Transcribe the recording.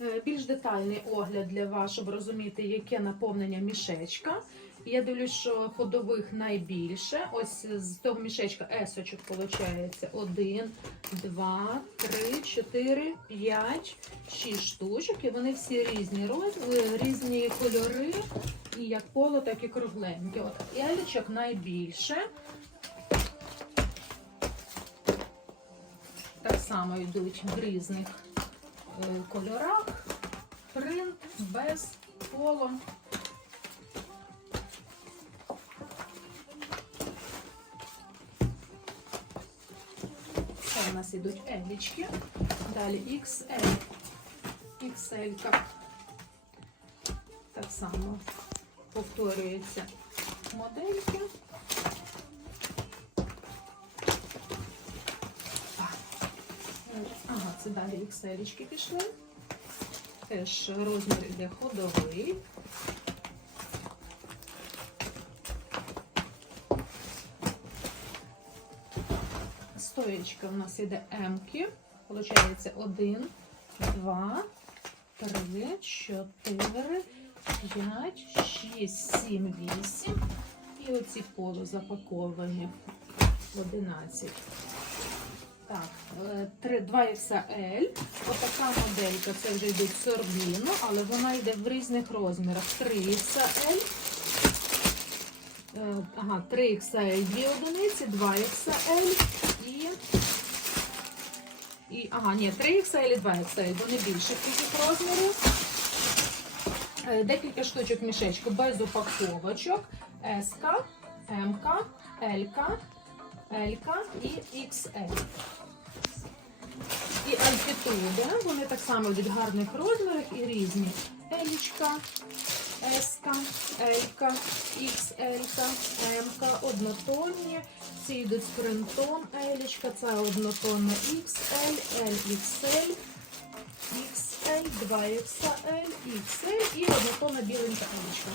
Е, Більш детальний огляд для вас, щоб розуміти, яке наповнення мішечка. Я дивлюсь, що ходових найбільше. Ось з того мішечка есочок виходить 1, 2, 3, 4, 5, 6 штучок. І вони всі різні різні кольори, і як поло, так і кругленькі. От елічок найбільше. Так само йдуть в різних кольорах. Принт без поло. Це у нас ідуть елічки. Далі XL. XL. Так само повторюється модельки. Це далі XL пішли. Теж розмір іде ходовий. Стоєчка у нас іде М-ки. Получається 1, 2, 3, 4, 5, 6, 7, 8. І оці полу запаковані в 11. Так, е, три- 2 XL. Отака моделька, це вже йдуть сорбіно, але вона йде в різних розмірах. 3 XL. Е, Ага, 3 XL, 2 одиниці, 2 XL і. І, ага, ні, 3 XL і 2 XL, вони більше таких розмірів. Е, Декілька штучок мішечку без упаковочок. S, М, L, L і XL. І альтитуди, вони так само йдуть гарних розмірах і різні. Елічка, Еска, Елька, XL, М, однотонні. Ці йдуть з принтом Елічка, це однотонна XL, LXL, XL, 2XL, XL і однотонна біленька Елічка.